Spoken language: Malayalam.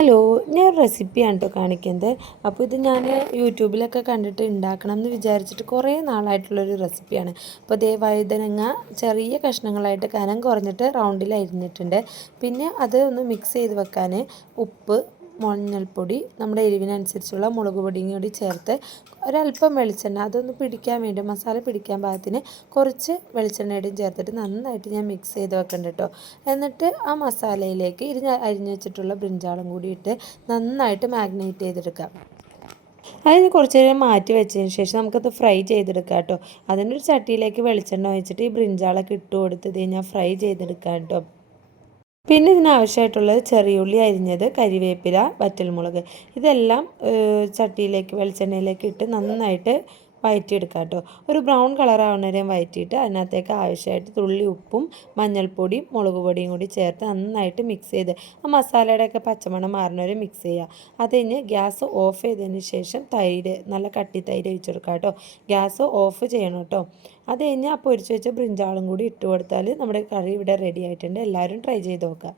ഹലോ, ഞാൻ ഒരു റെസിപ്പിയാണ് കേട്ടോ കാണിക്കുന്നത്. അപ്പോൾ ഇത് ഞാൻ യൂട്യൂബിലൊക്കെ കണ്ടിട്ട് ഉണ്ടാക്കണം എന്ന് വിചാരിച്ചിട്ട് കുറേ നാളായിട്ടുള്ളൊരു റെസിപ്പിയാണ്. അപ്പോൾ ദേ വഴുതനങ്ങ ചെറിയ കഷ്ണങ്ങളായിട്ട് കനം കുറഞ്ഞിട്ട് റൗണ്ടിൽ അരിഞ്ഞിട്ടുണ്ട്. പിന്നെ അത് ഒന്ന് മിക്സ് ചെയ്ത് വെക്കാൻ ഉപ്പ്, മഞ്ഞൾപ്പൊടി, നമ്മുടെ എരിവിനനുസരിച്ചുള്ള മുളക് പൊടിയും കൂടി ചേർത്ത് ഒരല്പം വെളിച്ചെണ്ണ അതൊന്ന് പിടിക്കാൻ വേണ്ടി മസാല പിടിക്കാൻ പാകത്തിന് കുറച്ച് വെളിച്ചെണ്ണയുടെയും ചേർത്തിട്ട് നന്നായിട്ട് ഞാൻ മിക്സ് ചെയ്ത് വെക്കുന്നുണ്ട് കേട്ടോ. എന്നിട്ട് ആ മസാലയിലേക്ക് അരിഞ്ഞ് വെച്ചിട്ടുള്ള ബ്രിഞ്ചാളും കൂടി ഇട്ട് നന്നായിട്ട് മാഗ്നേറ്റ് ചെയ്തെടുക്കാം. അതിന് കുറച്ച് നേരം മാറ്റി വെച്ചതിന് ശേഷം നമുക്കത് ഫ്രൈ ചെയ്തെടുക്കാം കേട്ടോ. അതിനൊരു ചട്ടിയിലേക്ക് വെളിച്ചെണ്ണ ഒഴിച്ചിട്ട് ഈ ബ്രിഞ്ചാളൊക്കെ ഇട്ട് കൊടുത്തത് ഞാൻ ഫ്രൈ ചെയ്തെടുക്കാം കേട്ടോ. പിന്നെ ഇതിനാവശ്യമായിട്ടുള്ളത് ചെറിയുള്ളി അരിഞ്ഞത്, കരിവേപ്പില, വറ്റൽമുളക് ഇതെല്ലാം ചട്ടിയിലേക്ക് വെളിച്ചെണ്ണയിലേക്ക് ഇട്ട് നന്നായിട്ട് വഴറ്റിയെടുക്കാം കേട്ടോ. ഒരു ബ്രൗൺ കളർ ആവുന്ന വരെയും വഴറ്റിയിട്ട് അതിനകത്തേക്ക് ആവശ്യമായിട്ട് തുള്ളി ഉപ്പും മഞ്ഞൾപ്പൊടിയും മുളക് പൊടിയും കൂടി ചേർത്ത് നന്നായിട്ട് മിക്സ് ചെയ്ത് ആ മസാലയുടെയൊക്കെ പച്ചമണം മാറുന്നവരെ മിക്സ് ചെയ്യുക. അത് കഴിഞ്ഞ് ഗ്യാസ് ഓഫ് ചെയ്തതിന് ശേഷം തൈര്, നല്ല കട്ടി തൈര് ഒഴിച്ചെടുക്കാം കേട്ടോ. ഗ്യാസ് ഓഫ് ചെയ്യണം കേട്ടോ. അത് കഴിഞ്ഞ് ആ പൊരിച്ച് വെച്ച ബ്രിഞ്ചാളും കൂടി ഇട്ട് കൊടുത്താൽ നമ്മുടെ കറി ഇവിടെ റെഡി ആയിട്ടുണ്ട്. എല്ലാവരും ട്രൈ ചെയ്ത് നോക്കുക.